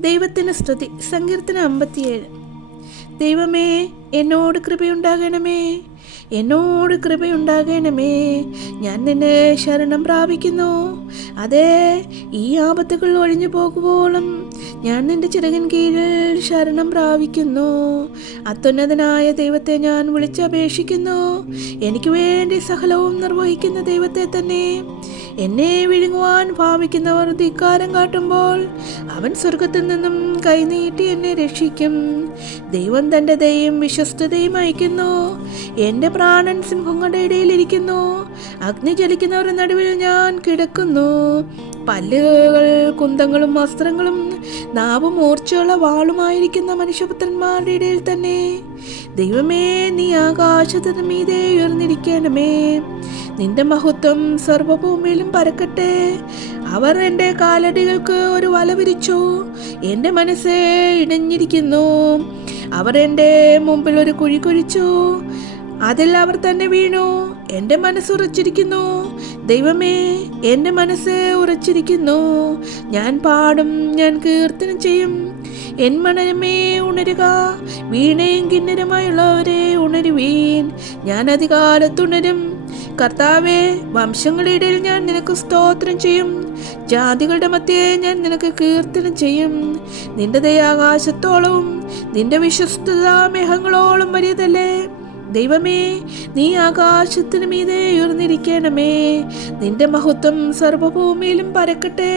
ദൈവത്തിന് സ്തുതി. സങ്കീർത്തനം 57. ദൈവമേ, എന്നോട് കൃപയുണ്ടാകണമേ, എന്നോട് കൃപയുണ്ടാകണമേ. ഞാൻ നിന്നെ ശരണം പ്രാപിക്കുന്നു. അതേ, ഈ ആപത്തുകൾ ഒഴിഞ്ഞു പോകുവോളം ഞാൻ നിന്റെ ചിറകിൻ കീഴിൽ ശരണം പ്രാപിക്കുന്നു. അത്യുന്നതനായ ദൈവത്തെ ഞാൻ വിളിച്ചപേക്ഷിക്കുന്നു. എനിക്ക് വേണ്ടി സകലവും നിർവഹിക്കുന്ന ദൈവത്തെ തന്നെ. എന്നെ വിഴുങ്ങുവാൻ ഭാവിക്കുന്നവർ ധിക്കാരം കാട്ടുമ്പോൾ അവൻ സ്വർഗത്തിൽ നിന്നും കൈനീട്ടി എന്നെ രക്ഷിക്കും. ദൈവം തൻ്റെ ദയയും വിശ്വസ്തതയും അയക്കുന്നു. എൻ്റെ പ്രാണൻ സിംഹങ്ങളുടെ ഇടയിലിരിക്കുന്നു. അഗ്നി ജ്വലിക്കുന്നവരുടെ നടുവിൽ ഞാൻ കിടക്കുന്നു. പല്ലുകൾ കുന്തങ്ങളും വസ്ത്രങ്ങളും നാവും മൂർച്ചയുള്ള വാളുമായിരിക്കുന്ന മനുഷ്യപുത്രന്മാരുടെ ഇടയിൽ തന്നെ. ദൈവമേ, നീ ആകാശത്തിന് മീതെ ഉയർന്നിരിക്കണമേ. നിന്റെ മഹത്വം സർവ്വഭൂമിയിലും പരക്കട്ടെ. അവർ എൻ്റെ കാലടികൾക്ക് ഒരു വല വിരിച്ചു. എൻ്റെ മനസ്സ് ഇടഞ്ഞിരിക്കുന്നു. അവർ എൻ്റെ മുമ്പിൽ ഒരു കുഴി കുഴിച്ചു. അതിൽ അവർ തന്നെ വീണു. എൻ്റെ മനസ്സ് ഉറച്ചിരിക്കുന്നു. ദൈവമേ, എൻ്റെ മനസ്സ് ഉറച്ചിരിക്കുന്നു. ഞാൻ പാടും, ഞാൻ കീർത്തനം ചെയ്യും. എൻ മനമേ ഉണരുക, വീണയും കിന്നരമായുള്ളവരെ ഉണരുവീൻ. ഞാൻ അധികാലത്തുണരും. കർത്താവേ, വംശങ്ങളുടെ ഇടയിൽ ഞാൻ നിനക്ക് സ്തോത്രം ചെയ്യും. ജാതികളുടെ മധ്യേ ഞാൻ നിനക്ക് കീർത്തനം ചെയ്യും. നിന്റെ ദയ ആകാശത്തോളവും നിന്റെ വിശ്വസ്തത മേഘങ്ങളോളം വലിയതല്ലേ. ദൈവമേ, നീ ആകാശത്തിന് മീതെ ഉയർന്നിരിക്കണമേ. നിന്റെ മഹത്വം സർവ്വഭൂമിയിലും പരക്കട്ടെ.